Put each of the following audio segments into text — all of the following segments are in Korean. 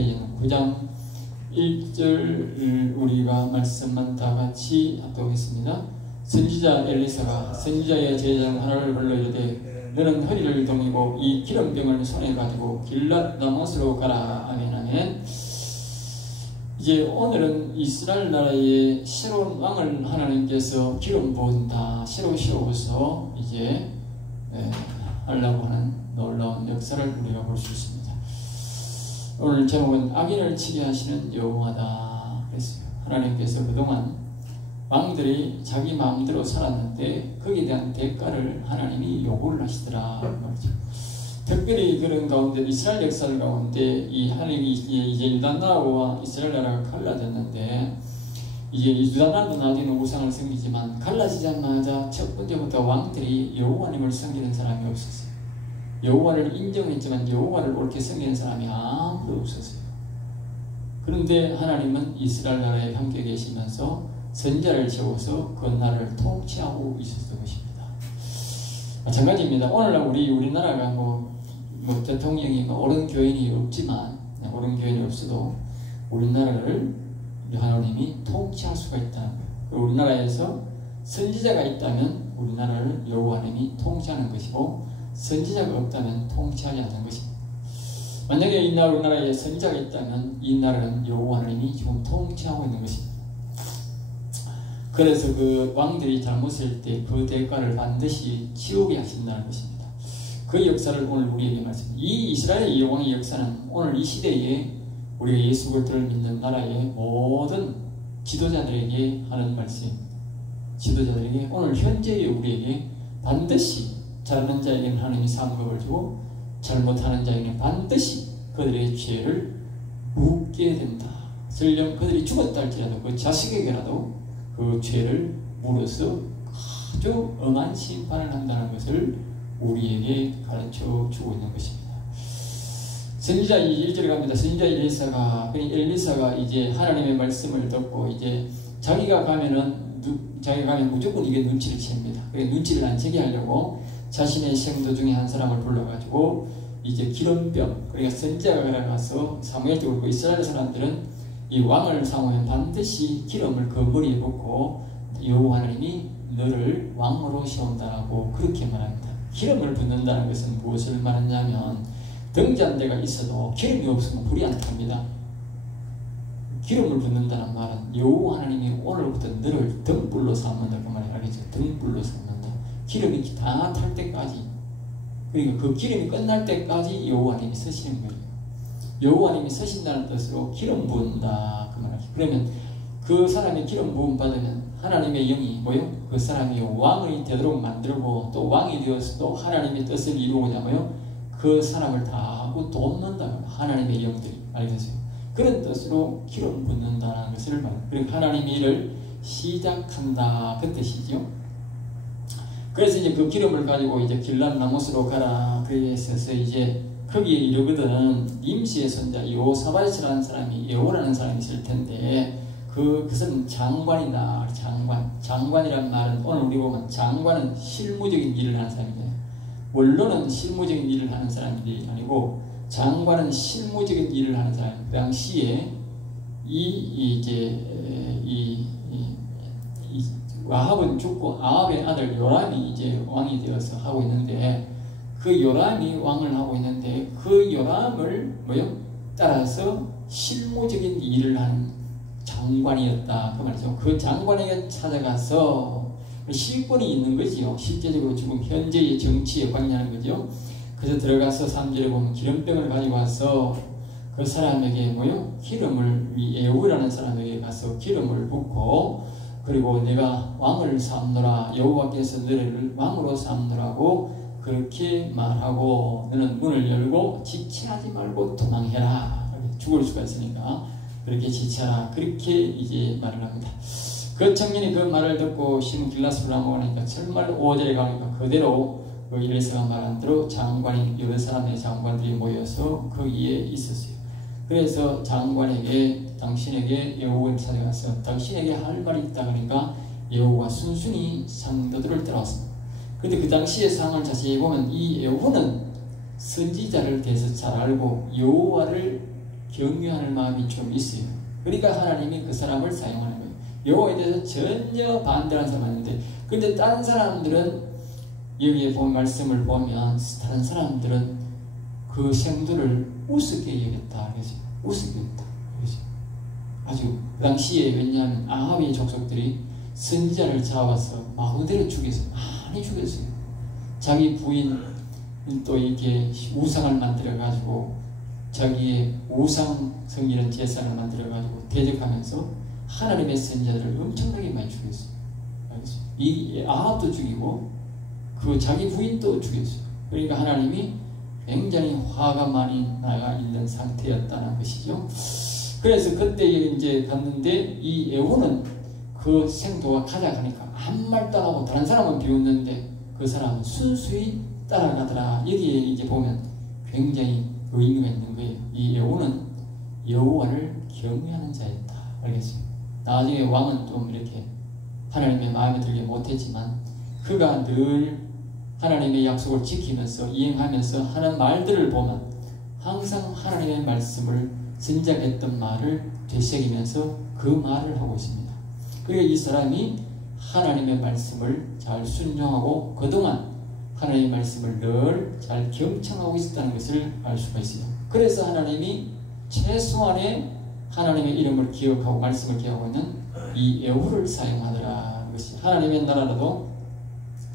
9장 1절 우리가 말씀만 다 같이 합독하겠습니다. 선지자 엘리사가 선지자의 제자 중 하나를 불러 이르되 너는 허리를 동이고 이 기름병을 손에 가지고 길랏 라못으로 가라. 아멘 아멘. 이제 오늘은 이스라엘 나라의 새로운 왕을 하나님께서 기름 부은다. 새로 세워서 이제 하려고 하는 놀라운 역사를 우리가 볼 수 있습니다. 오늘 제목은 악인을 치게 하시는 여호와다 그랬어요. 하나님께서 그동안 왕들이 자기 마음대로 살았는데 거기에 대한 대가를 하나님이 요구를 하시더라 말이죠. 특별히 그런 가운데 이스라엘 역사 가운데 이 하나님이 이제 유다 나라와 이스라엘 나라가 갈라졌는데 이제 유다 나라도 나중에는 우상을 섬기지만 갈라지자마자 첫 번째부터 왕들이 여호와님을 섬기는 사람이 없었어요. 여호와를 인정했지만 여호와를 옳게 섬기는 사람이 아무도 없었어요. 그런데 하나님은 이스라엘 나라에 함께 계시면서 선지자를 세워서 그 나라를 통치하고 있었던 것입니다. 마찬가지입니다. 오늘날 우리나라가 뭐 대통령이 옳은 교인이 없지만 옳은 교인이 없어도 우리나라를 하나님이 통치할 수가 있다는 거예요. 그리고 우리나라에서 선지자가 있다면 우리나라를 여호와님이 통치하는 것이고 선지자가 없다면 통치하지 않는 것입니다. 만약에 우리나라에 선지자가 있다면 이 나라는 여호와 하나님이 지금 통치하고 있는 것입니다. 그래서 그 왕들이 잘못할 때 그 대가를 반드시 치우게 하신다는 것입니다. 그 역사를 오늘 우리에게 말씀합니다. 이 이스라엘 왕의 역사는 오늘 이 시대에 우리가 예수 그리스도를 믿는 나라의 모든 지도자들에게 하는 말씀입니다. 지도자들에게 오늘 현재의 우리에게 반드시 잘하는 자에게는 하나님이 상급을 주고 잘못하는 자에게는 반드시 그들의 죄를 묻게 된다. 설령 그들이 죽었다 할지라도 그 자식에게라도 그 죄를 물어서 아주 엄한 심판을 한다는 것을 우리에게 가르쳐 주고 있는 것입니다. 선지자 1절에 갑니다. 선지자 엘리사가 이제 하나님의 말씀을 듣고 이제 자기가 가면 무조건 이게 눈치를 챕니다. 눈치를 안 채게 하려고 자신의 생도 중에 한 사람을 불러가지고 이제 기름병, 그러니까 선지자가 가서 사무엘도 그렇고 이스라엘 사람들은 이 왕을 삼으면 반드시 기름을 그 머리에 붓고 여호와 하나님이 너를 왕으로 세운다라고 그렇게 말합니다. 기름을 붓는다는 것은 무엇을 말하냐면 등잔대가 있어도 기름이 없으면 불이 안 탑니다. 기름을 붓는다는 말은 여호와 하나님이 오늘부터 너를 등불로 삼는다 그 말이 알겠죠? 등불로 삼는다. 기름이 다 탈 때까지, 그러니까 그 기름이 끝날 때까지 여호와님이 서시는 거예요. 여호와님이 서신다는 뜻으로 기름 부은다 그 말이죠. 그러면 그 사람이 기름 부음 받으면 하나님의 영이 그 사람이 왕이 되도록 만들고 또 왕이 되어서 또 하나님의 뜻을 이루고자 그 사람을 다 돕는다. 하나님의 영들이 알겠어요. 그런 뜻으로 기름 붓는다는 것을 말합니다. 그러니까 하나님의 일을 시작한다 그 뜻이죠. 그래서 이제 그 기름을 가지고 이제 길랏 라못으로 가라. 그래서 이제 거기에 이르거든 임시의 선자 요사밧이라는 사람이 여호라는 사람이 있을 텐데 그 사람은 장관이다. 장관이란 말은 오늘 우리 보면 장관은 실무적인 일을 하는 사람이에요. 원로는 실무적인 일을 하는 사람이 아니고 장관은 실무적인 일을 하는 사람. 그 당시에 아합은 죽고 아합의 아들 요람이 이제 왕이 되어서 하고 있는데 그 요람이 왕을 하고 있는데 그 요람을 따라서 실무적인 일을 하는 장관이었다 그 말이죠. 그 장관에게 찾아가서 실권이 있는 거지요. 실제적으로 지금 현재의 정치에 관여하는 거죠. 그래서 들어가서 3절에 보면 기름병을 가지고 와서 그 사람에게 기름을 예후라는 사람에게 가서 기름을 붓고 그리고 내가 왕을 삼노라 여호와께서 너를 왕으로 삼노라고 그렇게 말하고 너는 문을 열고 지체하지 말고 도망해라. 죽을 수가 있으니까 그렇게 지체하라. 그렇게 이제 말을 합니다. 그 청년이 그 말을 듣고 심은 길랏을 나무하니까 정말 5절에 가니까 그대로 그 엘리사가 말한 대로 장관이 여러 사람의 장관들이 모여서 거기에 있었어요. 그래서 장관에게 당신에게 여호와를 찾아가서 당신에게 할 말이 있다 그러니까 여호와 순순히 상도들을 따라왔습니다. 그런데 그 당시의 상황을 자세히 보면 이 여호는 선지자를 대해서 잘 알고 여호와를 경외하는 마음이 좀 있어요. 그러니까 하나님이 그 사람을 사용하는 거예요. 여호와에 대해서 전혀 반대하는 사람인데, 근데 다른 사람들은 여기에 본 말씀을 보면 다른 사람들은 그 생도를 우습게 여겼다. 그래서 우습게 여겼다. 그래서 아주 그 당시에, 왜냐하면 아합의 족속들이 선지자를 잡아서 마구대로 죽였어요. 많이 죽였어요. 자기 부인 또 이렇게 우상을 만들어 가지고 자기의 우상 성기는 제사를 만들어 가지고 대적하면서 하나님의 선지자들을 엄청나게 많이 죽였어요. 이 아합도 죽이고 그 자기 부인도 죽였어요. 그러니까 하나님이 굉장히 화가 많이 나가 있는 상태였다는 것이죠. 그래서 그때 이제 갔는데 이 예후는 그 생도가 가져가니까 아무 말도 안 하고 다른 사람은 비웃는데 그 사람은 순수히 따라가더라. 여기에 이제 보면 굉장히 의미가 있는 거예요. 이 예후는 여호와를 경외하는 자였다. 알겠어요? 나중에 왕은 좀 이렇게 하나님의 마음에 들게 못했지만 그가 늘 하나님의 약속을 지키면서 이행하면서 하는 말들을 보면 항상 하나님의 말씀을 선지자했던 말을 되새기면서 그 말을 하고 있습니다. 그러니까 이 사람이 하나님의 말씀을 잘 순종하고 그동안 하나님의 말씀을 늘 잘 경청하고 있었다는 것을 알 수가 있어요. 그래서 하나님이 최소한의 하나님의 이름을 기억하고 말씀을 기억하고 있는 이 예후를 사용하더라. 것이 하나님의 나라라도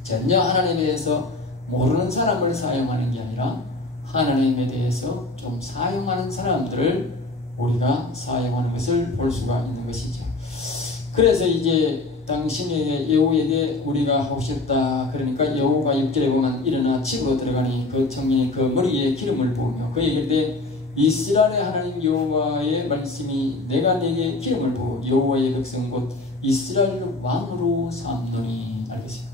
전혀 하나님에 대해서 모르는 사람을 사용하는 게 아니라 하나님에 대해서 좀 사용하는 사람들을 우리가 사용하는 것을 볼 수가 있는 것이죠. 그래서 이제 당신의 예후에게 우리가 하고 싶다. 그러니까 여호가 6절에 보면 일어나 집으로 들어가니 그 청년이 그 머리에 기름을 부으며 그에게 이르되 이스라엘의 하나님 여호와의 말씀이 내가 내게 기름을 부어 여호와의 백성 곧 이스라엘 왕으로 삼노니. 알겠어요?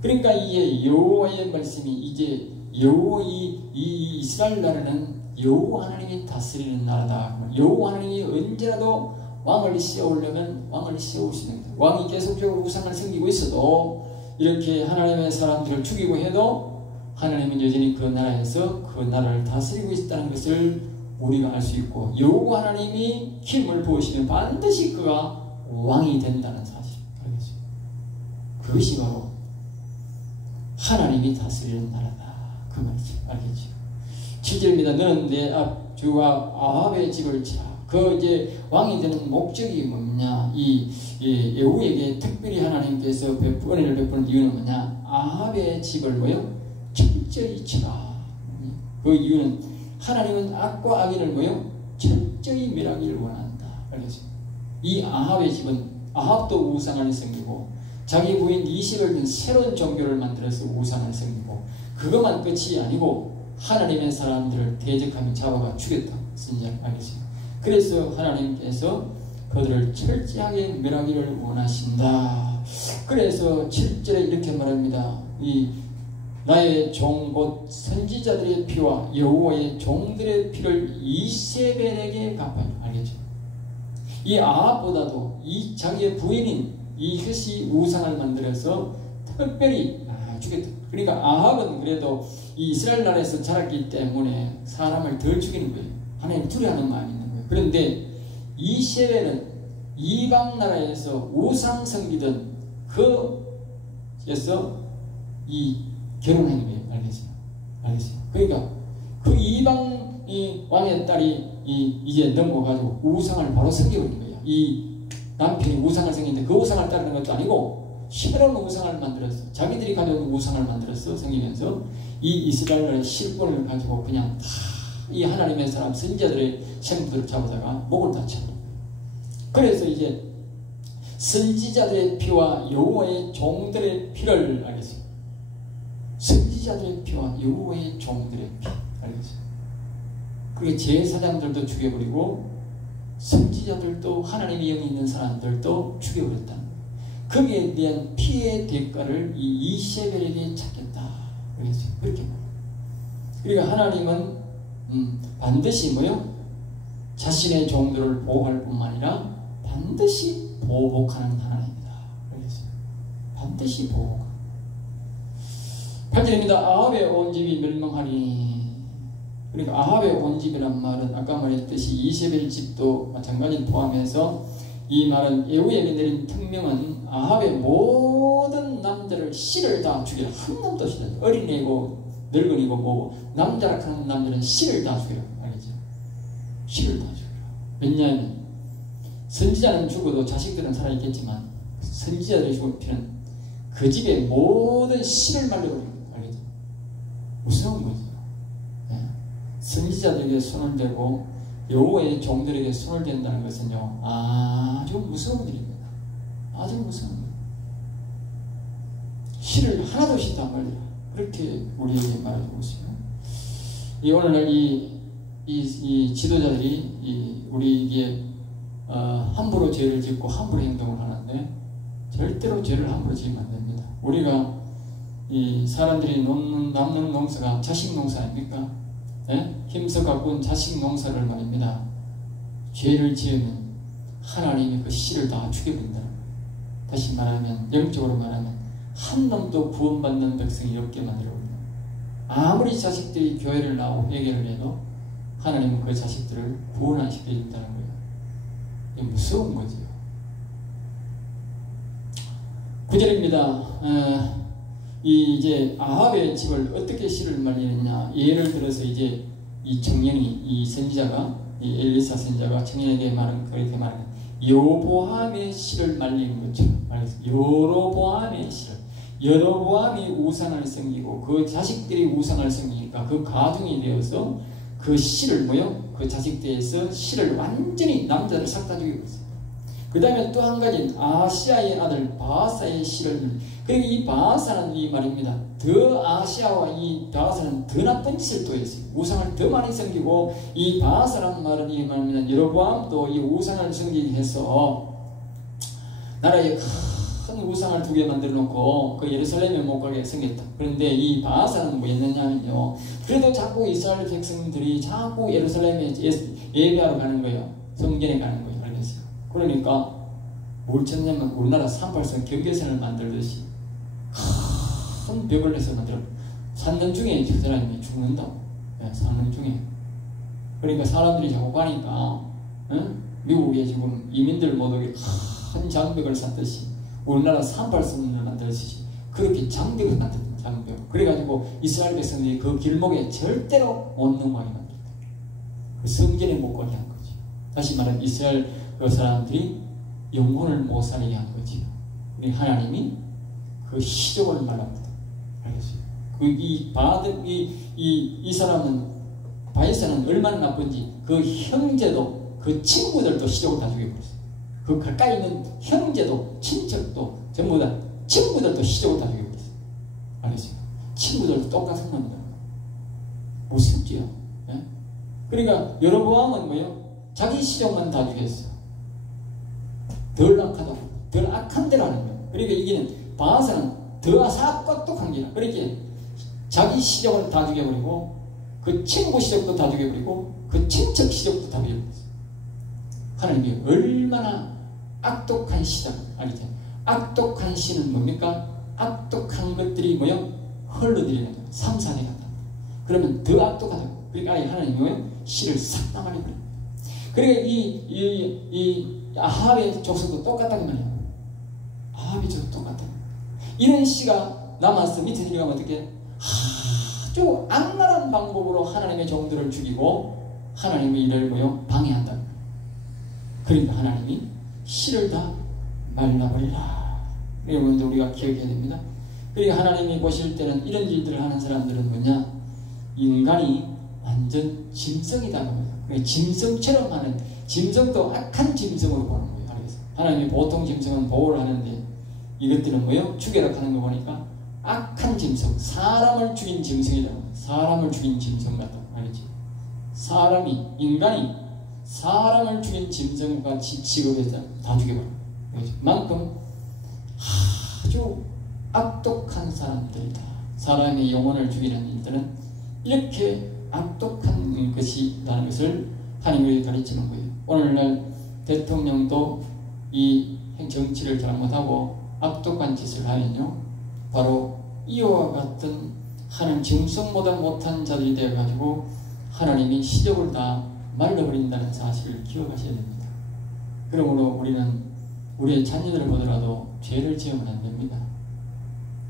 그러니까 이게 여호와의 말씀이 이제 이 이스라엘 나라는 여호와 하나님이 다스리는 나라다. 여호와 하나님이 언제라도 왕을 세우려면 왕을 세울 수 있는 거예요. 왕이 계속적으로 우상을 섬기고 있어도 이렇게 하나님의 사람들을 죽이고 해도 하나님은 여전히 그 나라에서 그 나라를 다스리고 있다는 것을 우리가 알 수 있고 여호와 하나님이 기름을 부으시면 반드시 그가 왕이 된다는 사실. 알겠어요? 그것이 바로 하나님이 다스리는 나라다. 그 말이죠. 알겠죠? 7절입니다. 너는 내 주와 아합의 집을 차. 그 이제 왕이 되는 목적이 뭐냐? 이 예후에게 특별히 하나님께서 은혜를 베푸는 이유는 뭐냐? 아합의 집을 뭐요? 철저히 치라. 그 이유는 하나님은 악과 악인을 뭐요? 철저히 멸하기를 원한다. 알겠죠? 이 아합의 집은 아합도 우상을 섬기고 자기 부인 이십을 새로운 종교를 만들어서 우상을 섬기고 그것만 끝이 아니고 하나님의 사람들을 대적하며 잡아가 죽였다. 선지자를 알겠어요? 그래서 하나님께서 그들을 철저하게 멸하기를 원하신다. 그래서 7절에 이렇게 말합니다. 이 나의 종 곧 선지자들의 피와 여호와의 종들의 피를 이세벨에게 갚아요. 알겠죠? 이 아합보다도 이 자기의 부인인 이것이 우상을 만들어서 특별히 죽였다. 그러니까 아합은 그래도 이 이스라엘 나라에서 자랐기 때문에 사람을 덜 죽이는 거예요. 하나님 두려워하는 마음이 있는 거예요. 그런데 이세벨은 이방 나라에서 우상 섬기던 그에서 이 결혼한 거예요. 알겠어요? 그러니까 그 이방 왕의 딸이 이제 넘어가지고 우상을 바로 섬겨버린 거예요. 이 남편이 우상을 섬기는데 그 우상을 따르는 것도 아니고 새로운 우상을 만들었어. 자기들이 가져온 우상을 만들었어. 섬기면서 이 이스라엘의 실권을 가지고 그냥 다 이 하나님의 사람 선지자들의 생부들을 잡아다가 목을 다 쳐버린 거예요. 그래서 이제 선지자들의 피와 여호와의 종들의 피를 알겠어요. 선지자들의 피와 여호와의 종들의 피. 알겠어요? 그게 제사장들도 죽여버리고 선지자들도 하나님의 영이 있는 사람들도 죽여버렸다는 거예요. 거기에 대한 피의 대가를 이 이세벨에게 찾겠다. 알겠어요? 그렇게 말해요. 그러니까 하나님은 반드시 뭐요? 자신의 종들을 보호할 뿐만 아니라 반드시 보복하는 하나님이다. 알겠어요? 반드시 보복. 8절입니다. 아합의 온 집이 멸망하니 그러니까 아합의 온 집이란 말은 아까 말했듯이 이세벨 집도 마찬가지를 포함해서 이 말은 예후에게 내린 특명은 아합의 모든 남자를 씨를 다 죽이라. 한 놈도 씨를, 어린애고 늙은이고 뭐고 남자라 하는 남자는 씨를 다 죽이라. 알겠죠? 씨를 다 죽이라. 왜냐하면 선지자는 죽어도 자식들은 살아있겠지만 선지자들이 죽을 필요는 그 집의 모든 씨를 말려버립니다. 알겠죠? 무서운 거죠. 네. 선지자들에게 손을 대고 여호와의 종들에게 손을 댄다는 것은요, 아주 무서운 일입니다. 아주 무서운 일. 씨를 하나도 씻다 말리라. 그렇게 우리에게 말해주고 있어요. 오늘날 이 지도자들이 우리에게 함부로 죄를 짓고 함부로 행동을 하는데 절대로 죄를 함부로 지으면 안 됩니다. 우리가 이 사람들이 남는 농사가 자식 농사 아닙니까? 예? 힘써 가꾼 자식 농사를 말입니다. 죄를 지으면 하나님이 그 씨를 다 죽여버린다. 다시 말하면 영적으로 말하면 한 놈도 구원받는 백성이 없게 만들어버립니다. 아무리 자식들이 교회를 나오고 회개를 해도 하나님은 그 자식들을 구원 안 시켜준다는 거예요. 이게 무서운 거죠. 9절입니다. 이제 아합의 집을 어떻게 씨를 말리느냐. 예를 들어서 이제 이 청년이, 이 선지자가, 이 엘리사 선지자가 청년에게 그렇게 말하는 여로보암의 씨를 말리는 것처럼 말했습니다. 여로보암의 씨를. 여로보암이 우상을 섬기고 그 자식들이 우상을 섬기니까 그 가중이 되어서 그 씨를 그 자식들에서 씨를 완전히 남자를 싹 다 죽이고 있어요. 그 다음에 또 한 가지 아시아의 아들 바하사의 씨를. 그리고 이 바하사는 이 말입니다. 더 아시아와 이 바하사는 더 나쁜 짓을 또 했어요. 우상을 더 많이 섬기고 이 바하사라는 말은 이 말입니다. 여로보암도 이 우상을 섬기게 해서 나라에 큰 우상을 2개 만들어 놓고 그 예루살렘에 못 가게 생겼다. 그런데 이 바하사는 뭐였느냐면요, 그래도 자꾸 이스라엘 백성들이 자꾸 예루살렘에 예배하러 가는 거예요. 성전에 가는 거예요. 알겠어요? 그러니까 뭘 쳤냐면 우리나라 38선 경계선을 만들듯이 큰 벽을 내서 만들어. 3년 중에 저 사람이 죽는다고. 네, 3년 중에. 그러니까 사람들이 자꾸 가니까 미국에 지금 이민들 못 오게 큰 장벽을 샀듯이 우리나라 38선을 만들듯이 그렇게 장벽을 만들었다. 장벽. 그래가지고 이스라엘 백성들이 그 길목에 절대로 못 넘어가게 만들었다. 그 성전에 못 가게 한 거지. 다시 말하면 이스라엘 그 사람들이 영혼을 못 살리게 한 거지. 그러니까 하나님이 그 시종을 말합니다. 알겠어요? 이 사람은, 바이사는 얼마나 나쁜지 그 형제도 그 친구들도 시종을 다 죽여버렸어요. 그 가까이 있는 형제도 친척도 전부 다 친구들도 시종을 다 죽여버렸어요. 알겠어요? 친구들도 똑같은 겁니다. 무섭지요? 예? 그러니까 여로보암은 뭐예요? 자기 시종만 다 죽였어요. 덜 악하다고, 덜 악한 대로 하는 거예요. 그러니까 이게는 바하사는 더 사악똑똑한 게라. 그러니까 자기 시종을 다 죽여버리고 그 친구 시종도 다 죽여버리고 그 친척 시종도 다 죽여버렸어요. 하나님이 얼마나 악독한 시다. 알겠죠? 악독한 시는 뭡니까? 악독한 것들이 흘러들이는 거예요. 3, 4대 같다. 그러면 더 악독하다고. 그러니까 하나님이 시를 싹 다 말려버려요. 그러니까 이 아합의 족속도 똑같다는 말이에요. 아합의 족속 똑같다. 이런 씨가 남아서 밑에 내려가면 어떻게? 아주 악랄한 방법으로 하나님의 종들을 죽이고 하나님의 일을 방해한다. 그러니까 하나님이 씨를 다 말라버리라. 여러분들 우리가 기억해야 됩니다. 그러니까 하나님이 보실 때는 이런 일들을 하는 사람들은 뭐냐? 인간이 완전 짐승이다. 짐승처럼 하는, 짐승도 악한 짐승으로 보는 거예요. 알겠어요? 하나님이 보통 짐승은 보호를 하는데 이것들은 죽여라 하는 거 보니까 악한 짐승, 사람을 죽인 짐승이다. 사람을 죽인 짐승 같다. 알겠지? 인간이 사람을 죽인 짐승과 같이 취급해서 다 죽여버려. 그만큼 아주 악독한 사람들이다. 사람의 영혼을 죽이는 일들은 이렇게 악독한 것이라는 것을 하나님이 가르치는 거예요. 오늘날 대통령도 이 정치를 잘못하고 악독한 짓을 하면요, 바로 이와 같은 하나님 짐승보다 못한 자들이 되어가지고 하나님이 시적을 다 말려버린다는 사실을 기억하셔야 됩니다. 그러므로 우리는 우리의 자녀들을 보더라도 죄를 지으면 안 됩니다.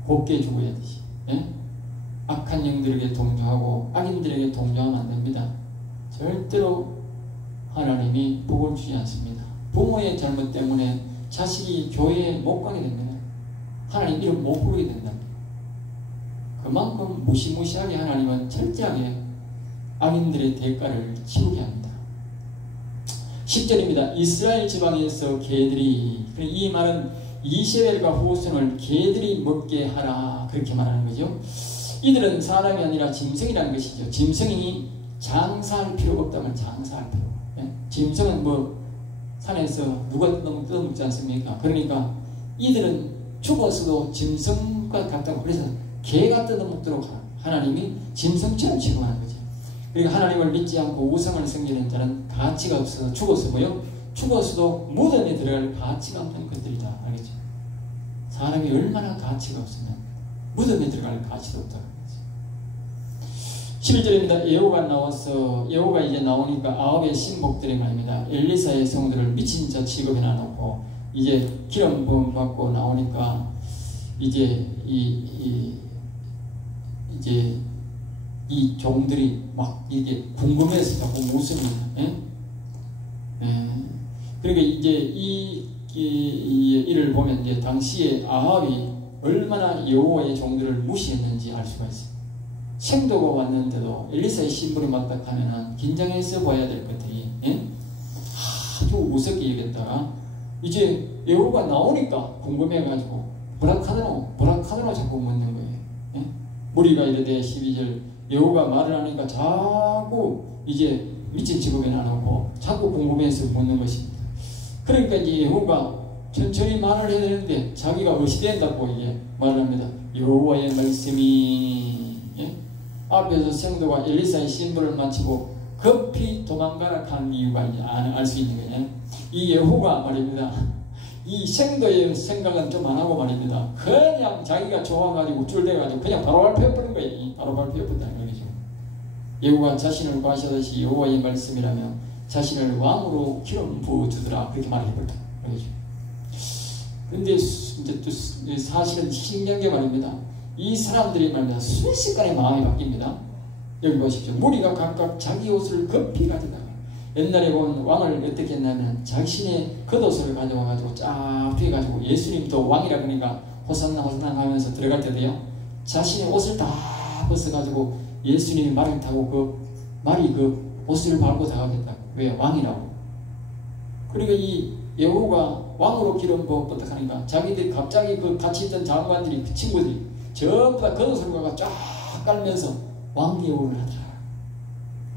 곱게 죽어야 되지. 예? 악한 영들에게 동조하고 악인들에게 동조하면 안 됩니다. 절대로 하나님이 복을 주지 않습니다. 부모의 잘못 때문에 자식이 교회에 못 가게 됩니다. 하나님 이름 못 부르게 된다. 그만큼 무시무시하게 하나님은 철저하게 악인들의 대가를 치우게 합니다. 10절입니다. 이스라엘 지방에서 개들이, 이 말은 이스라엘과 후손을 개들이 먹게 하라, 그렇게 말하는 거죠. 이들은 사람이 아니라 짐승이라는 것이죠. 짐승이 장사할 필요가 없다면 장사할 필요가 없어요. 짐승은 뭐 산에서 누가 뜯어먹지 않습니까? 그러니까 이들은 죽었어도 짐승과 같다고, 그래서 개가 뜯어먹도록 하나님이 짐승처럼 취급하는 거죠. 그러니까 하나님을 믿지 않고 우상을 섬기는 자는 가치가 없어서 죽었으고요, 죽었어도 무덤에 들어갈 가치가 없는 것들이다. 알겠죠? 사람이 얼마나 가치가 없으면 무덤에 들어갈 가치도 없다는 거죠. 11절입니다. 예후가 이제 나오니까 아합의 신복들이 말입니다. 엘리사의 성도를 미친 자 취급해 놔놓고 이제 기름 부음 받고 나오니까 이제 이 종들이 막 이게 궁금해서 자꾸 웃습니다. 예? 예. 그러니까 이제 이를 보면 이제 당시에 아합이 얼마나 여호와의 종들을 무시했는지 알 수가 있습니다. 생도가 왔는데도 엘리사의 신분이 맞닥하면은 긴장해서 봐야 될 것들이, 예? 아주 우습게 얘기했다가 이제 여호가 나오니까 궁금해가지고 보라카드노 자꾸 묻는 거예요. 예? 무리가 이르되 12절 여호가 말을 하니까 자꾸 이제 미친 직업에 나누고 자꾸 궁금해서 묻는 것입니다. 그러니까 이제 여호가 천천히 말을 해야 되는데 자기가 의시된다고 이게 말합니다. 여호와의 말씀이, 예? 앞에서 생도가 엘리사의 신분을 마치고 급히 도망가라 한 이유가 이제 알 수 있는 거예요. 이 여호가 말입니다. 이 생도의 생각은 좀 안 하고 말입니다. 그냥 자기가 좋아가지고 쫄대가지고 그냥 바로 발표해버린 거예요. 바로 발표해버린다는 거죠. 여호가 자신을 과시하듯이 여호와의 말씀이라며 자신을 왕으로 기름 부어주더라, 그렇게 말해버렸다. 그러죠. 근데 이제 또 사실은 신기한 게 말입니다. 이 사람들이 말입니다. 순식간에 마음이 바뀝니다. 여기 보십시오. 무리가 각각 자기 옷을 급히 가져다가, 옛날에 본 왕을 어떻게 했냐면 자신의 겉옷을 가져와가지고 쫙 뒤에가지고, 예수님도 왕이라 그러니까 호산나 호산나 하면서 들어갈 때도요, 자신의 옷을 다 벗어가지고 예수님이 말을 타고 말이 옷을 밟고 다가겠다고. 왜? 왕이라고. 그러니까 이 여호가 왕으로 기름 부었다 하니까 자기들이 갑자기 같이 있던 장관들이, 그 친구들이 전부 다 겉옷을 가가 쫙 깔면서 왕예우를 하더라.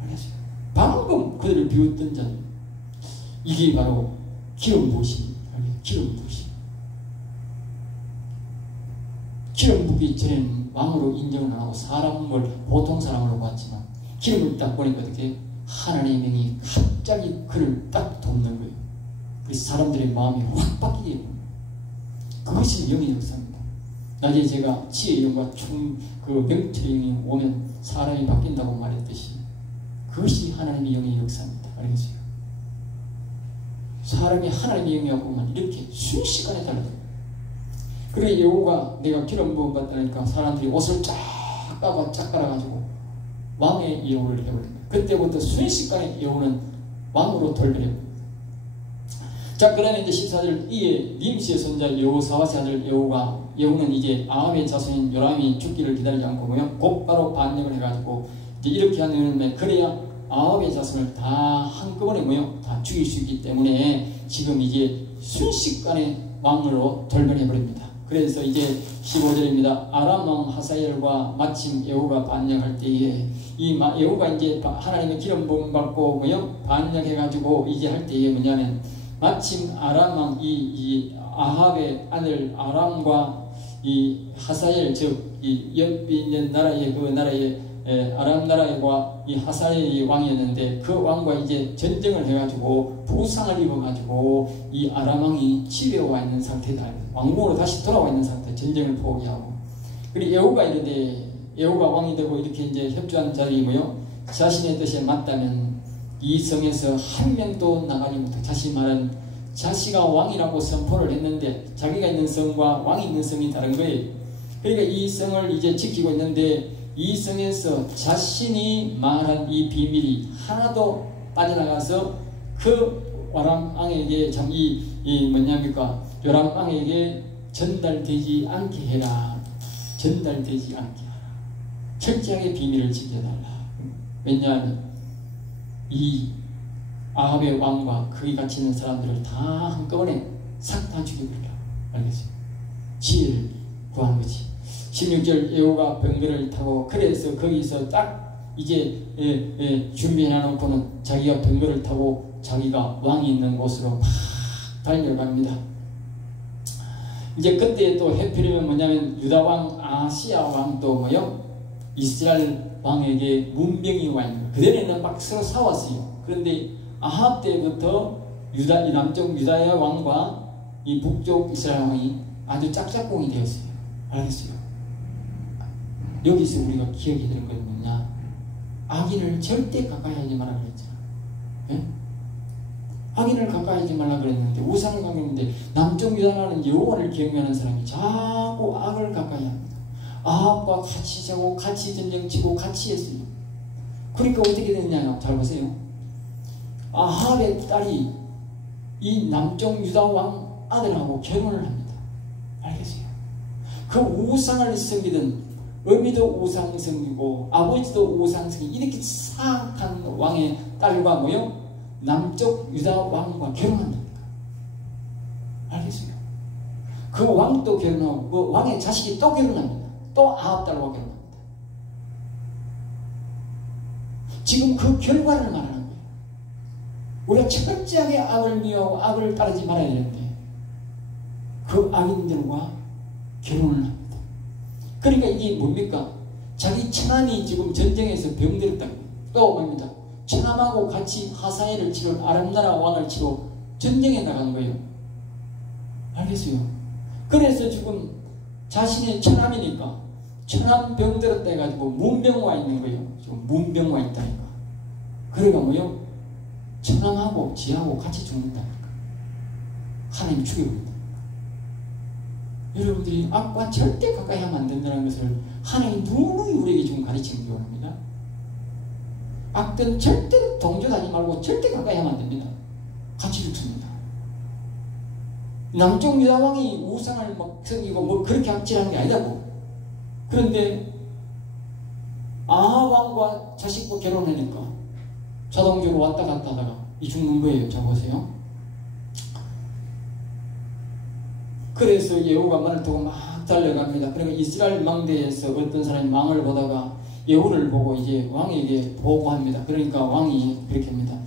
알겠어요? 방금 그들을 비웃던 자들, 이게 바로 기름 부으심. 기름 부으심. 기름 부기 전에는 왕으로 인정을 안 하고 사람을 보통 사람으로 봤지만 기름을 딱 보니까 어떻게 하나님의 영이 갑자기 그를 딱 돕는 거예요. 그래서 사람들의 마음이 확 바뀌게 됩니다. 그것이 영의 역사입니다. 나중에 제가 지혜의 영과 명철의 영이 오면 사람이 바뀐다고 말했듯이 그것이 하나님의 영의 역사입니다. 알겠어요? 사람이 하나님의 영이 오면 이렇게 순식간에 달라져요. 그래 여호가 내가 기름 부음 받다니까 사람들이 옷을 쫙 깔아가지고 왕의 여호를 해버립니다. 그때부터 순식간에 여호는 왕으로 돌변해버립니다. 자, 그 다음에 이제 14절, 이에 님시의 손자 여호사밧의 아들 여호는 이제 아합의 자손인 요람이 죽기를 기다리지 않고 곧바로 반역을 해가지고 이제 이렇게 하는, 그래야 아합의 자손을 다 한꺼번에 다 죽일 수 있기 때문에 지금 이제 순식간에 왕으로 돌변해버립니다. 그래서 이제 15절입니다. 아람 왕 하사엘과 마침 여호가 반역할 때에 여호가 이제 하나님의 기름 부음 받고 반역해가지고 이제 할 때에 뭐냐면, 마침 아람 왕 이 아합의 아들 아람과 이 하사엘, 즉 이 옆에 있는 나라의 아람 나라와 이 하사엘이 왕이었는데 그 왕과 이제 전쟁을 해가지고 부상을 입어가지고 이 아람 왕이 집에 와 있는 상태다. 왕궁으로 다시 돌아와 있는 상태, 전쟁을 포기하고. 그리고 여호가 이르되, 여호가 왕이 되고 이렇게 이제 협조한 자리이고요. 자신의 뜻에 맞다면 이 성에서 한 명도 나가지 못해 자신이 말한 자시가 왕이라고 선포를 했는데 자기가 있는 성과 왕이 있는 성이 다른 거예요. 그러니까 이 성을 이제 지키고 있는데 이 성에서 자신이 말한 이 비밀이 하나도 빠져나가서 그 요람왕에게 참 이 뭐냐니까 요람왕에게 전달되지 않게 해라. 전달되지 않게 하라. 철저하게 비밀을 지켜달라. 왜냐하면 이 아합의 왕과 거기 같이 있는 사람들을 다 한꺼번에 싹 다 죽여버리라. 알겠어요? 지혜를 구한 거지. 16절 예후가 병거를 타고 그래서 거기서 딱 이제 준비해놓고는 자기가 병거를 타고 자기가 왕이 있는 곳으로 막 달려갑니다. 이제 그때 또 해필이면 뭐냐면 유다왕 아시아 왕도 뭐요? 이스라엘 왕에게 문병이 와 있는 거예요. 그전에는 막 서로 싸웠어요. 그런데 아합 때부터 이 남쪽 유다의 왕과 이 북쪽 이스라엘 왕이 아주 짝짝꿍이 되었어요. 알겠어요? 여기서 우리가 기억이 되는 건 뭐냐? 악인을 절대 가까이 하지 말라 그랬잖아. 예? 악인을 가까이 하지 말라 그랬는데 우상을 강요했는데 남쪽 유다라는 여호와를 경외하는 사람이 자꾸 악을 가까이 합니다. 아합과 같이 자고 같이 전쟁치고 같이 했어요. 그러니까 어떻게 됐냐요? 잘 보세요. 아합의 딸이 이 남쪽 유다 왕 아들하고 결혼을 합니다. 알겠어요? 그 우상을 섬기던 어미도 우상 섬기고 아버지도 우상 섬기고 이렇게 사악한 왕의 딸과 뭐요? 남쪽 유다 왕과 결혼한답니다. 알겠어요? 그 왕도 결혼하고 그 왕의 자식이 또 결혼합니다. 또 아합 딸과 결혼합니다. 지금 그 결과를 말하는 거예요. 우리가 철저하게 악을 미워하고 악을 따르지 말아야 되는데 그 악인들과 결혼을 합니다. 그러니까 이게 뭡니까? 자기 처남이 지금 전쟁에서 병들었다고. 또 뭡니까? 처남하고 같이 하사엘을 치러 아람나라 왕을 치러 전쟁에 나간 거예요. 알겠어요? 그래서 지금 자신의 처남이니까 처남 병들었다 해가지고 문병 와 있는 거예요. 지금 문병 와 있다니까. 그러니까 뭐요? 처남하고 지하고 같이 죽는다니까. 하나님 죽여버린다. 여러분들이 악과 절대 가까이 하면 안 된다는 것을 하나님이 누누이 우리에게 지금 가르치는 거랍니다. 악들은 절대 동조하지 말고 절대 가까이 하면 안 됩니다. 같이 죽습니다. 남쪽 유다 왕이 우상을 막 섬기고 뭐 그렇게 악질하는 게 아니다고. 그런데 아합 왕과 자식과 결혼하니까 자동적으로 왔다 갔다 하다가 이 죽는 거예요. 자 보세요. 그래서 예후가 말을 타고 막 달려갑니다. 그러니까 이스라엘 망대에서 어떤 사람이 망을 보다가 예후를 보고 이제 왕에게 보고합니다. 그러니까 왕이 그렇게 합니다.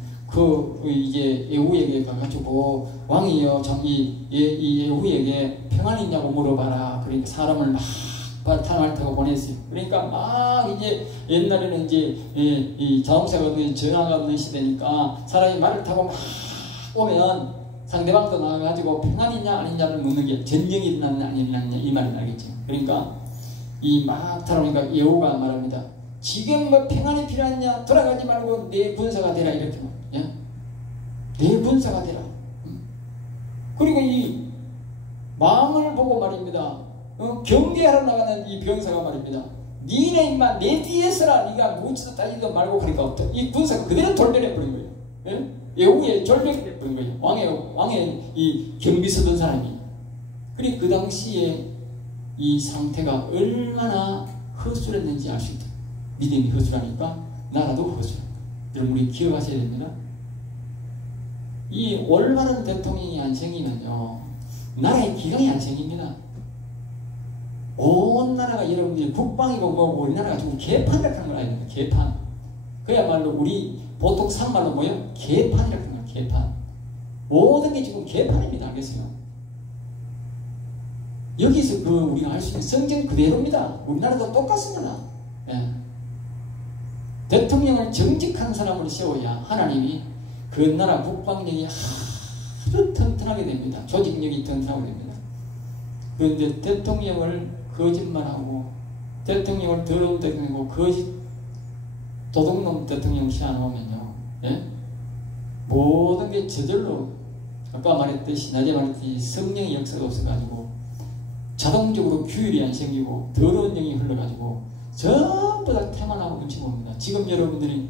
이제 예후에게 가가지고 왕이요, 이 예후에게 평안이 있냐고 물어봐라. 그러니까 사람을 막 탄을 타고 보냈어요. 그러니까 막 이제 옛날에는 이제 이 자동차가 없는 전화가 없는 시대니까 사람이 말을 타고 막 오면 상대방도 나와가지고 평안이냐 아니냐를 묻는 게 전쟁이 일어났냐 안 일어났냐 이 말이 나겠죠. 그러니까 이 막 타오니까 예후가 말합니다. 지금 뭐 평안이 필요하냐? 돌아가지 말고 내 군사가 되라 이렇게 말이야. 내 군사가 되라. 그리고 이 망을 보고 말입니다. 경계하러 나가는 이 병사가 말입니다. 니네 임마 내 뒤에 서라. 네가 묻지도 따지도 말고 그러니까 이 군사가 그대로 돌려내버린 거예요. 예? 예후에 절벽해버린 거예요. 왕의 이 경비 서던 사람이. 그리고 그 당시에 이 상태가 얼마나 허술했는지 알 수 있다. 믿음이 허술하니까 나라도 허술합니다. 여러분 우리 기억하셔야 됩니다. 이 올바른 대통령이 안 생기면요 나라의 기강이 안 생깁니다. 온 나라가 여러분들이 국방이고 뭐고 우리나라가 지금 개판이라고 하는 걸 알아야 됩니다. 개판. 그야말로 우리 보통 상말로 뭐요? 개판이라고 하는 거예요. 개판. 모든 게 지금 개판입니다. 알겠어요? 여기서 우리가 알 수 있는 성경 그대로입니다. 우리나라도 똑같습니다. 예. 대통령을 정직한 사람을 세워야 하나님이 그 나라 국방력이 아주 튼튼하게 됩니다. 조직력이 튼튼하게 됩니다. 그런데 대통령을 거짓말하고 대통령을 더러운 대통령이고 도둑놈 대통령 시한하면요, 예? 모든 게 저절로 아까 말했듯이 낮에 말했듯이 성령의 역사가 없어가지고 자동적으로 규율이 안 생기고 더러운 영이 흘러가지고 전부 다 태만하고 눈치 봅니다. 지금 여러분들이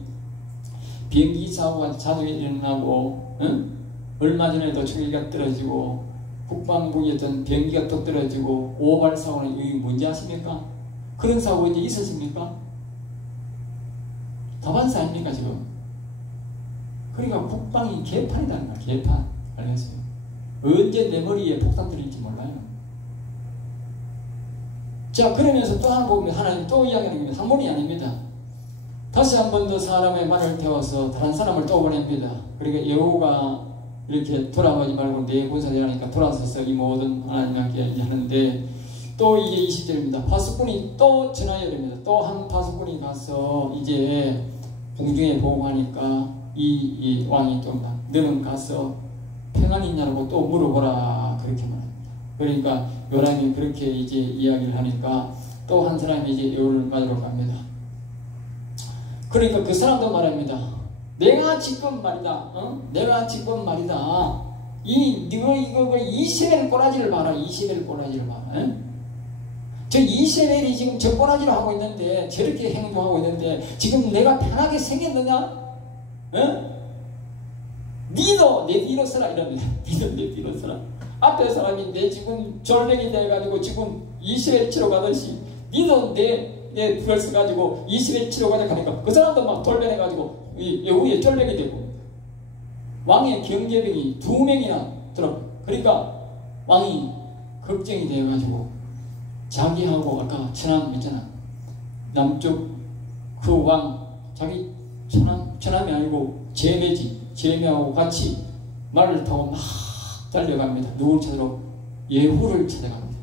비행기 사고가 자주 일어나고, 응? 얼마 전에도 초기가 떨어지고 국방부의 어떤 비행기가 또 떨어지고 오발 사고는 이게 뭔지 아십니까? 그런 사고 이제 있었습니까? 다반사 아닙니까 지금? 그러니까 국방이 개판이라는 거야. 개판. 알겠어요? 언제 내 머리에 폭탄 들릴지 몰라요. 자, 그러면서 또 한 번 보면 하나님 또 이야기하는 겁니다. 한 번이 아닙니다. 다시 한 번 더 사람의 말을 태워서 다른 사람을 또 보냅니다. 그러니까 여호가 이렇게 돌아가지 말고 내 군사되라니까 돌아서서 이 모든 하나님께 하는데, 또 이게 20절입니다. 파수꾼이 또 전하여 됩니다. 또 한 파수꾼이 가서 이제 공중에 보고하니까 이 왕이 또 너는 가서 평안이 있냐고 또 물어보라, 그렇게 말합니다. 그러니까 요람이 그렇게 이제 이야기를 하니까 또 한 사람이 이제 여우를 맞으러 갑니다. 그러니까 그 사람도 말합니다. 내가 지금 말이다, 내가 지금 말이다, 이거 이세벨 꼬라지를 봐라, 이세벨 꼬라지를 봐라. 저 이세벨이 지금 저 꼬라지를 하고 있는데, 저렇게 행동하고 있는데 지금 내가 편하게 생겼느냐? 니도 내 뒤로 서라 이럽니다. 니도 내 뒤로 서라. 앞에 사람이 내 지금 졸랭이 돼가지고 지금 이세벨 치러 가듯이 니도 내 불을 써가지고 이세벨 치러 가자 하니까 그 사람도 막 돌변해가지고 여우에 쫄병이 되고 왕의 경제병이 2명이나 들어. 그러니까 왕이 걱정이 되어가지고 자기하고 아까 처남 있잖아, 남쪽 그 왕 자기 처남이 아니고 제매지, 제매하고 같이 말을 타고 막 달려갑니다. 누굴 찾으러? 예후를 찾아갑니다.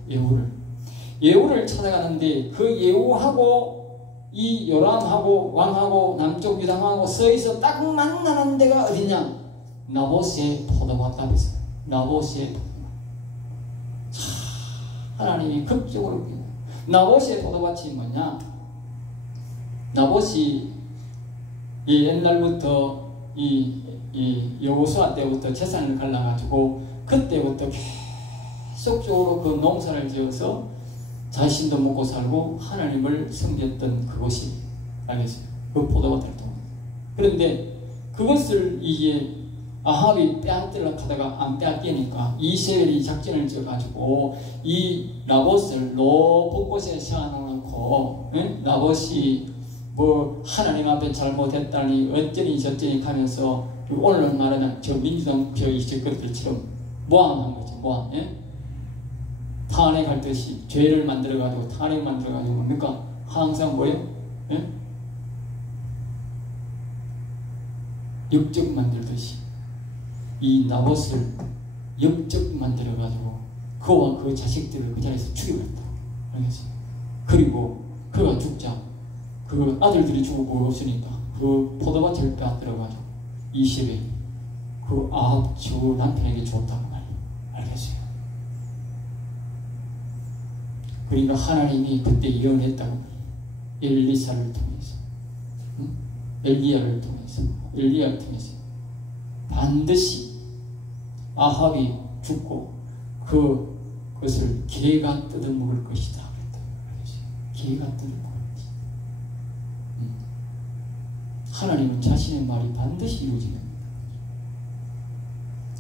예후를 찾아가는데 그 예후하고 이 요람하고 왕하고 남쪽 유다하고 서에서 딱 만나는 데가 어디냐? 나봇의 포도밭 앞에 있어요. 나봇의 포도밭. 하나님이 극적으로 나봇의 포도밭이 뭐냐? 나봇이 옛날부터 이 여호수아 때부터 재산을 갈라가지고 그때부터 계속적으로 그 농사를 지어서 자신도 먹고 살고 하나님을 섬겼던 그곳이, 알겠어요? 그 포도밭을 통해. 그런데 그것을 이제 아합이 빼앗으려고 하다가 안 빼앗기니까 이세벨이 작전을 쪄가지고 이 나봇을 높은 곳에 세워놓고, 나봇이 뭐 하나님 앞에 잘못했다니 어쩌니 저쩌니 하면서 오늘 말하는 저 민주당 저 것들처럼 모함한 거죠. 모함. 탄핵할 듯이 죄를 만들어가지고 탄핵 만들어가지고 뭡니까? 항상 뭐예요? 역적 만들듯이 이 나봇을 역적 만들어가지고 그와 그 자식들을 그 자리에서 죽여버렸다. 알겠어요? 그리고 그가 죽자 그 아들들이 죽고 없으니까 그 포도밭을 빼앗들어가지고 이세벨 그 아합 저 남편에게 줬다고 말이에요. 알겠어요? 그러니까 하나님이 그때 예언했다고, 엘리사를 통해서, 엘리야를 통해서 반드시 아합이 죽고 그것을 개가 뜯어먹을 것이다. 개가 뜯어먹을 것이다. 하나님은 자신의 말이 반드시 이루어집니다.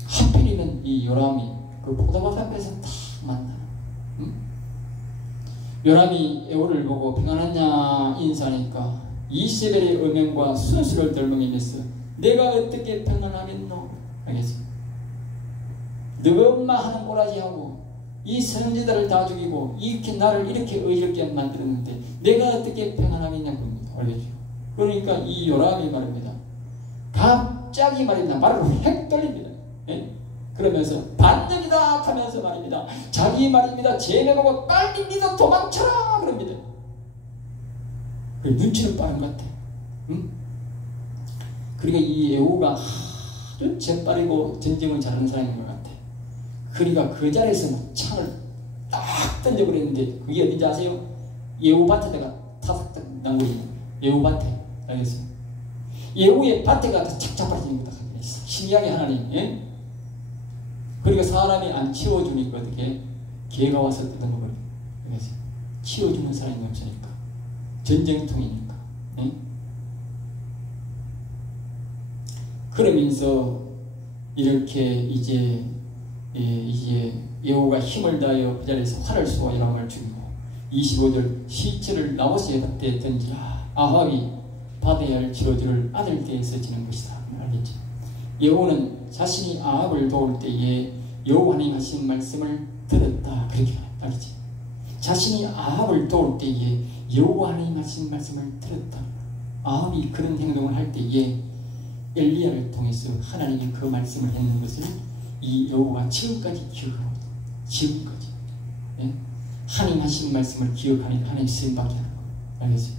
하필이면 이 요람이 그 포도밭 앞에서 딱 만나. 요람이 에호를 보고 평안하냐 인사하니까 이세벨의 음행과 순수를 덜렁이면서 내가 어떻게 평안하겠노? 알겠어요? 너 엄마 하는 꼬라지하고 이 선지자를 다 죽이고 이렇게 나를 이렇게 의롭게 만들었는데 내가 어떻게 평안하겠냐고 합니다. 알겠죠? 그러니까 이 요람이 말입니다. 갑자기 말입니다. 말을 획 돌립니다. 그러면서 반역이다 하면서 말입니다. 자기 말입니다. 제명하고 빨리 니도 도망쳐라 그럽니다. 눈치는 빠른 것 같아. 그러니까 이 예후가 아주 재빠르고 전쟁을 잘하는 사람인 것 같아. 그러니까 그 자리에서 창을 딱 던져버렸는데 그게 어딘지 아세요? 예후밭에다가 타삭 난거지. 예후밭에 알겠어요? 예후의 밭에 가서 착 잡아지는 거다. 신기하게 하나님, 예? 그리고 사람이 안 치워주니까 어떻게 개가 와서 뜯어먹어요. 알겠어요? 치워주는 사람이 없으니까. 전쟁통이니까. 예? 그러면서 이렇게 이제 여호와가 힘을 다하여 그 자리에서 활을 쏘아 요람을 죽이고 25절 시체를 나봇의 밭에 던지라. 아합이 받아야 할 저주를 아들 때에서 지는 것이다. 알겠죠? 여호와는 자신이 아합을 도울 때에 여호와 하나님 하신 말씀을 들었다. 그렇게 알겠지? 자신이 아합을 도울 때에 여호와 하나님 하신 말씀을 들었다. 아합이 그런 행동을 할 때에 엘리야를 통해서 하나님이 그 말씀을 했는 것을 이 여호와가 지금까지 기억하고 지금까지, 예? 하나님 하신 말씀을 기억하는 하나님 쓰임받게 하는 거. 알겠어요?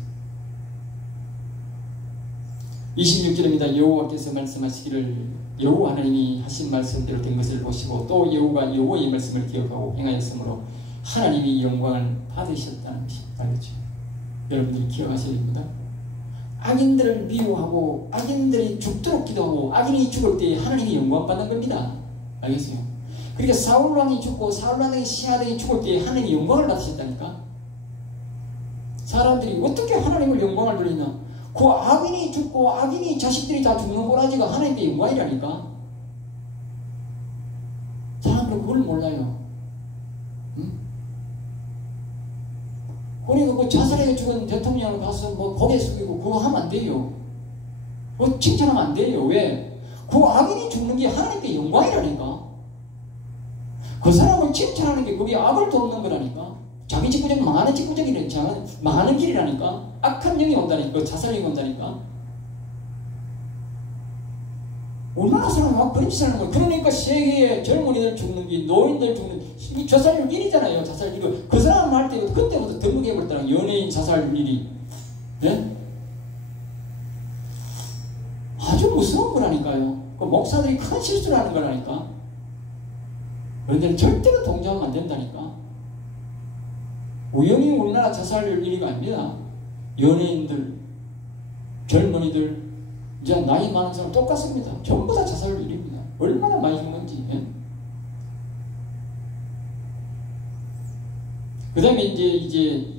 26절입니다. 여호와께서 말씀하시기를 여호와 하나님이 하신 말씀대로 된 것을 보시고 또 여호와가 여호와의 말씀을 기억하고 행하였으므로 하나님이 영광을 받으셨다는 것이 알겠죠? 여러분들이 기억하셔야 됩니다. 악인들을 미워하고 악인들이 죽도록 기도하고 악인이 죽을 때 하나님이 영광 받는 겁니다. 알겠어요? 그러니까 사울왕이 죽고 사울왕의 시아들이 죽을 때 하나님이 영광을 받으셨다니까. 사람들이 어떻게 하나님을 영광을 돌리나? 그 악인이 죽고 악인이 자식들이 다 죽는 꼬라지가 하나님께 영광이라니까. 사람들은 그걸 몰라요. 응? 그러니까 그 자살해 죽은 대통령을 가서 뭐 고개 숙이고 그거 하면 안 돼요. 그거 칭찬하면 안 돼요. 왜? 그 악인이 죽는 게 하나님께 영광이라니까. 그 사람을 칭찬하는 게 그게 악을 돕는 거라니까. 자기 직구적 망하는 직구적이라는 망하는 길이라니까. 악한 영이 온다니까. 자살이 온다니까. 얼마나 사람이 막 그런 짓을 하는 거야. 그러니까 세계에 젊은이들 죽는 게 노인들 죽는 이 자살률 1위잖아요. 자살률. 그 사람 할 때 그때부터 덤벙해버렸다는 연예인 자살률 1위. 네? 아주 무서운 거라니까요. 그 목사들이 큰 실수를 하는 거라니까. 그런데 절대로 동조하면 안 된다니까. 우연히 우리나라 자살률 1위가 아닙니다. 연예인들, 젊은이들, 이제 나이 많은 사람 똑같습니다. 전부 다 자살률 1위입니다. 얼마나 많이 죽는지. 예? 그 다음에 이제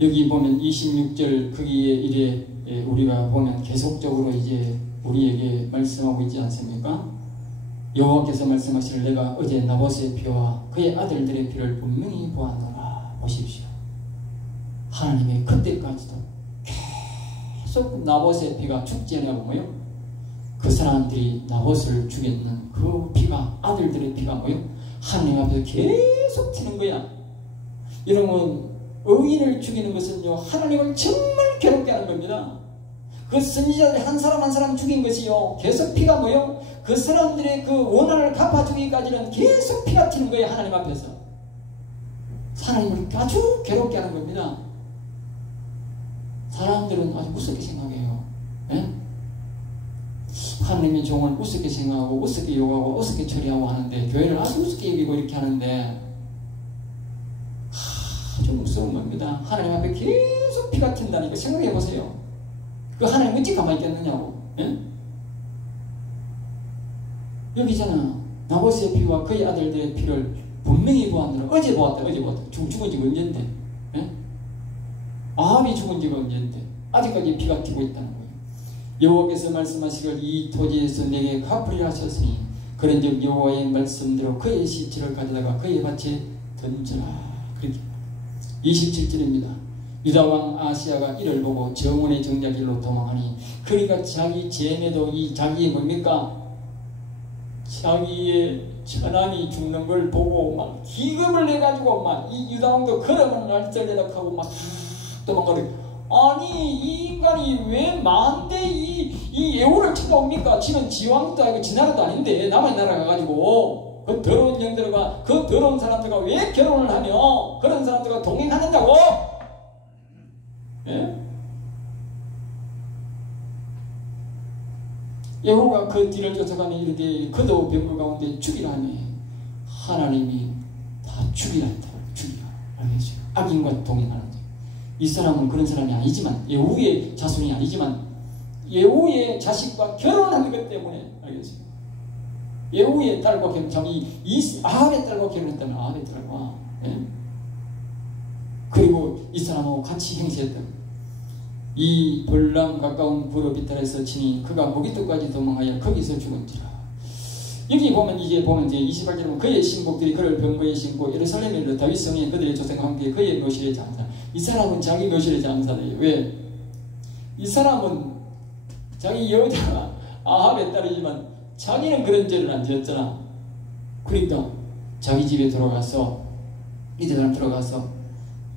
여기 보면 26절 거기에 이래 우리가 보면 계속적으로 이제 우리에게 말씀하고 있지 않습니까? 여호와께서 말씀하시를 내가 어제 나봇의 피와 그의 아들들의 피를 분명히 보았노라. 보십시오. 하나님의 그때까지도 계속 나봇의 피가 죽지 않냐고 뭐요? 그 사람들이 나봇을 죽였는 그 피가 아들들의 피가 뭐요? 하나님 앞에서 계속 튀는 거야. 여러분 의인을 죽이는 것은요 하나님을 정말 괴롭게 하는 겁니다. 그 선지자들이 한 사람 한 사람 죽인 것이요 계속 피가 뭐요? 그 사람들의 그 원한을 갚아주기까지는 계속 피가 튀는 거예요. 하나님 앞에서. 하나님을 아주 괴롭게 하는 겁니다. 사람들은 아주 우습게 생각해요. 예? 하나님의 종을 우습게 생각하고 우습게 욕하고 우습게 처리하고 하는데 교회를 아주 우습게 여기고 이렇게 하는데 아주 무서운 겁니다. 하나님 앞에 계속 피가 튄다니까 생각해 보세요. 그 하나님 어찌 가만히 있겠느냐고. 예? 여기잖아. 나봇의 피와 그의 아들들의 피를 분명히 보았느라. 어제 보았다. 죽은 지가 언젠데. 예? 아합이 죽은 지가 언젠데. 아직까지 피가 튀고 있다는 거예요. 여호와께서 말씀하시길 이 토지에서 내게 갚으리라 하셨으니 그런즉 여호와의 말씀대로 그의 시체를 가져다가 그의 밭에 던져라. 그렇게 27절입니다. 유다왕 아시아가 이를 보고 정원의 정자길로 도망하니 그러니까 자기 죄에도 이 자기의 뭡니까? 자기의 처남이 죽는 걸 보고 막 기겁을 내가지고 막 이 유다왕도 걸으면 날짜내락하고 막 도망가려. 아니 이 인간이 왜 만대 이 예후를 찾아옵니까? 지는 지왕도 아니고 지나라도 아닌데 남의 나라 가가지고 그 더러운 영들과 그 더러운 사람들과 왜 결혼을 하며 그런 사람들과 동행하느냐고. 예? 예후가 그 뒤를 쫓아가며 이르되 그도 병거 가운데 죽이라니 하나님이 다 죽이란다. 죽이라. 알겠죠? 악인과 동행하는 자. 이 사람은 그런 사람이 아니지만, 예후의 자손이 아니지만 예후의 자식과 결혼한 것 때문에, 알겠어요? 예후의 딸과 자기 아합의 딸과 결혼했다면 아합의 딸과, 예? 그리고 이 사람하고 같이 행세했던 이 벌람 가까운 부로 비탈에서 치니 그가 무기토까지 도망하여 거기서 죽은지라. 여기 보면 이제 28절에 보면 그의 신복들이 그를 병거에 신고 예루살렘에 이르러 다윗 성에 그들의 조상과 함께 그의 묘실에 장사. 이 사람은 자기 묘실에 장사래요. 왜? 이 사람은 자기 여자가 아합의 딸이지만 자기는 그런 죄를 안 지었잖아. 그러니까 자기 집에 들어가서 이들 사람 들어가서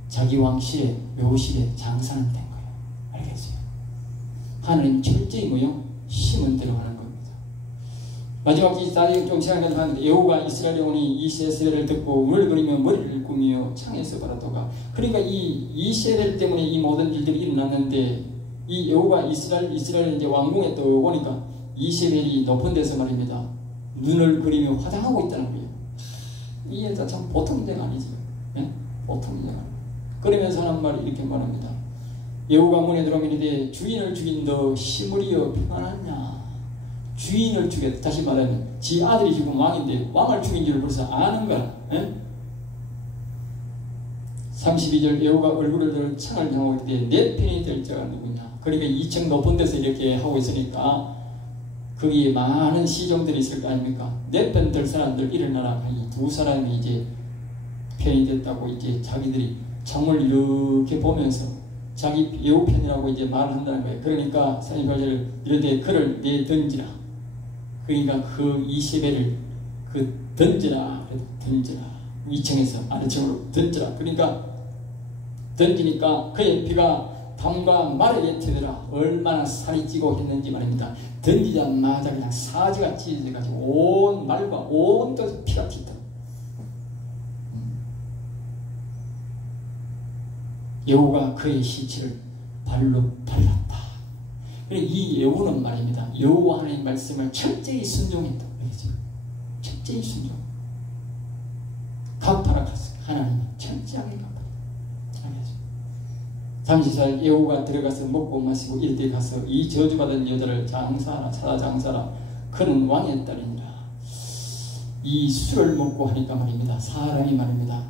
자기 왕실에 묘실에 장사는 된 거예요. 알겠어요? 하나님 철저히 뭐요? 심은 대로 하는 겁니다. 마지막 기사에 좀 시간 가지고 하는데, 예후가 이스라엘 영혼이 이세벨을 듣고 울거리며 머리를 꾸미어 창에서 바라도가. 그러니까 이 이세벨 때문에 이 모든 일들이 일어났는데, 이 예후가 이스라엘 이제 왕궁에 또 오니까 이세벨이 높은 데서 말입니다. 눈을 그리며 화장하고 있다는 거예요. 이 여자 참 보통 문제가 아니죠. 예? 보통 문제가 아니에요. 그러면서 하는 말이 이렇게 말합니다. 예후가 문에 들어오면 이르되 주인을 죽인 너 시므리여 평안하냐. 주인을 죽였다. 다시 말하면 지 아들이 지금 왕인데 왕을 죽인 줄을 벌써 아는 거야. 예? 32절 예후가 얼굴을 들어 창을 향하고 이르되 내 편이 될 자가 누구냐. 그러니까 2층 높은 데서 이렇게 하고 있으니까 거기에 많은 시종들이 있을 거 아닙니까? 내 편 될 사람들 일어나라. 이 두 사람이 이제 편이 됐다고 이제 자기들이 창을 이렇게 보면서 자기 예후 편이라고 이제 말을 한다는 거예요. 그러니까 38절 이르되 그를 내 던지라. 그러니까 그 이세벨을 던지라. 2층에서 아래층으로 던지라. 그러니까 던지니까 그의 피가 담과 말에 튀더라. 얼마나 살이 찌고 했는지 말입니다. 던지자마자 그냥 사지가 찢어져가지고 온 말과 온 뜻 피가 튀다. 예후가 그의 시체를 발로 발랐다. 이 예후는 말입니다. 여호와 하나님의 말씀을 철저히 순종했다. 철저히 순종. 가파라카스 하나님이 철저하게 가파라. 34절 예후가 들어가서 먹고 마시고 이르되 가서 이 저주받은 여자를 장사하라. 찾아 장사하라. 그는 왕의 딸이니라. 이 술을 먹고 하니까 말입니다. 사람이 말입니다.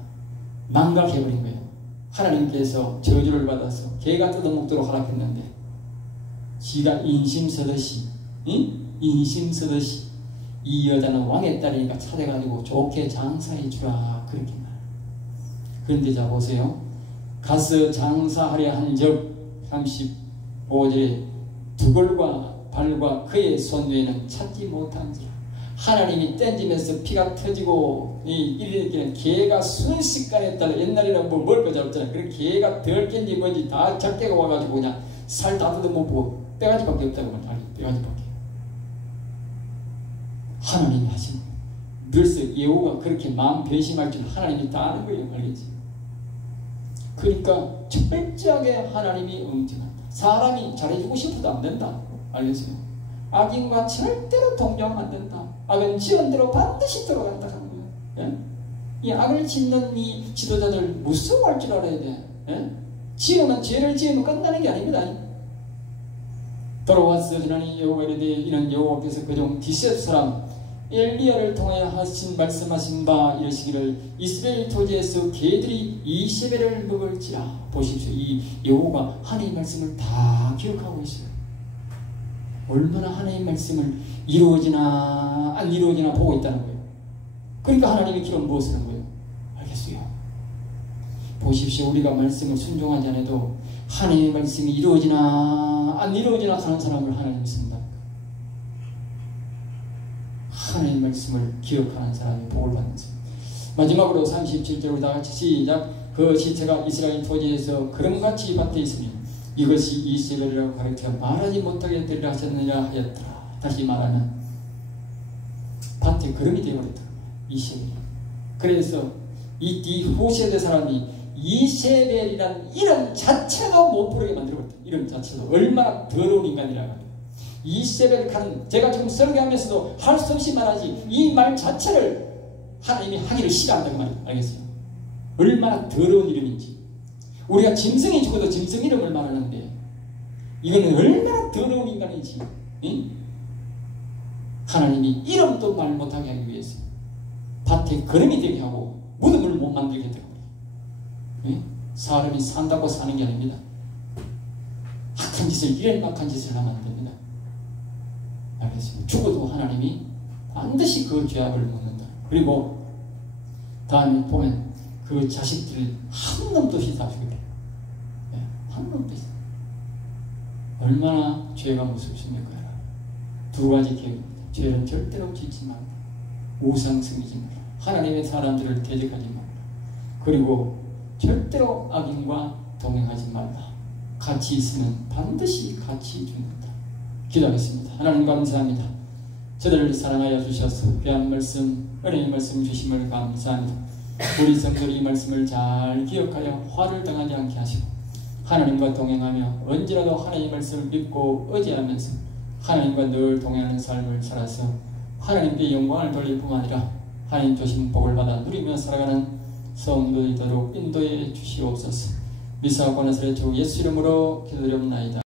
망각해버린 거예요. 하나님께서 저주를 받아서 개가 뜯어먹도록 허락했는데 지가 인심서듯이 이 여자는 왕의 딸이니까 찾아가지고 좋게 장사해 주라. 그렇게 말해요. 그런데 자 보세요. 가서 장사하려 한적 35절에 두골과 발과 그의 손 외에는 찾지 못한지라. 하나님이 땡기면서 피가 터지고 이렇게 개가 순식간에 따라 옛날에는 뭐 먹을 거 잡았잖아요. 그런 개가 덜 깬지 뭔지 다 적게가 와가지고 그냥 살 다 뜯어먹고 뼈가지밖에 없다고 말이에요. 뼈가지밖에. 하나님이 하신 거예요. 늘서 예후가 그렇게 마음 배심할 줄 하나님이 다 아는 거예요. 알겠지? 그러니까 철저하게 하나님이 응징한다. 사람이 잘해주고 싶어도 안 된다. 알겠어요? 악인과 절대로 동조하면 안 된다. 악은 지은 대로 반드시 들어간다 하는 거예요. 예? 이 악을 짓는 이 지도자들 무서워할 줄 알아야 돼. 예? 죄를 지으면 끝나는 게 아닙니다. 돌아와서 지나니 여호와가 이르되 이는 여호와께서 그종 디셋 사람 엘리야를 통하여 말씀하신 바 이르시기를 이스라엘 토지에서 개들이 이세벨을 먹을지라. 보십시오. 이 여호와가 하나님의 말씀을 다 기억하고 있어요. 얼마나 하나님의 말씀을 이루어지나 안 이루어지나 보고 있다는 거예요. 그러니까 하나님의 길은 무엇을 하는 거예요? 알겠어요. 보십시오. 우리가 말씀을 순종하지 않아도 하나님의 말씀이 이루어지나 안 이루어지나 하는 사람을 하나님이 쓴다. 하나님의 말씀을 기억하는 사람이 복을 받는 사람. 마지막으로 37절로 다 같이 시작. 그 시체가 이스라엘 토지에서 그런같이 밭에 있으니 이것이 이세벨이라고 가르쳐 말하지 못하게 되리라 하셨느냐 하였더라. 다시 말하면 밭에 그름이 되어버렸다. 이세벨이. 그래서 이 뒤후세대 사람이 이세벨이라는 이름 자체도 못 부르게 만들어버렸다. 이름 자체도 얼마나 더러운 인간이라고. 이세벨 칸 제가 지금 설교하면서도 할 수 없이 말하지 이 말 자체를 하나님이 하기를 싫어한다고 말이에요. 알겠어요? 얼마나 더러운 이름인지. 우리가 짐승이 죽어도 짐승 이름을 말하는데 이거는 얼마나 더러운 인간이지. 응? 하나님이 이름도 말 못하게 하기 위해서 밭에 거름이 되게 하고 무덤을 못 만들게 되고, 응? 사람이 산다고 사는 게 아닙니다. 악한 짓을, 이런 막한 짓을 하면 안 됩니다. 알겠습니다. 죽어도 하나님이 반드시 그 죄악을 묻는다. 그리고 다음에 보면 그 자식들이 한 놈도 없이 다 죽게 돼요. 한 놈도 있어요. 얼마나 죄가 무섭습니까? 두 가지 계획입니다. 죄는 절대로 짓지 말라. 우상 섬기지 말라. 하나님의 사람들을 대적하지 말라. 그리고 절대로 악인과 동행하지 말라. 같이 있으면 반드시 같이 죽는다. 기도하겠습니다. 하나님 감사합니다. 저들을 사랑하여 주셔서 귀한 말씀, 은혜의 말씀 주심을 감사합니다. 우리 성도들이 이 말씀을 잘 기억하여 화를 당하지 않게 하시고 하나님과 동행하며 언제라도 하나님의 말씀을 믿고 의지하면서 하나님과 늘 동행하는 삶을 살아서 하나님께 영광을 돌릴 뿐만 아니라 하나님 주신 복을 받아 누리며 살아가는 성도들이 되도록 인도해 주시옵소서. 미사와 권하사의 주 예수 이름으로 기도드립니다.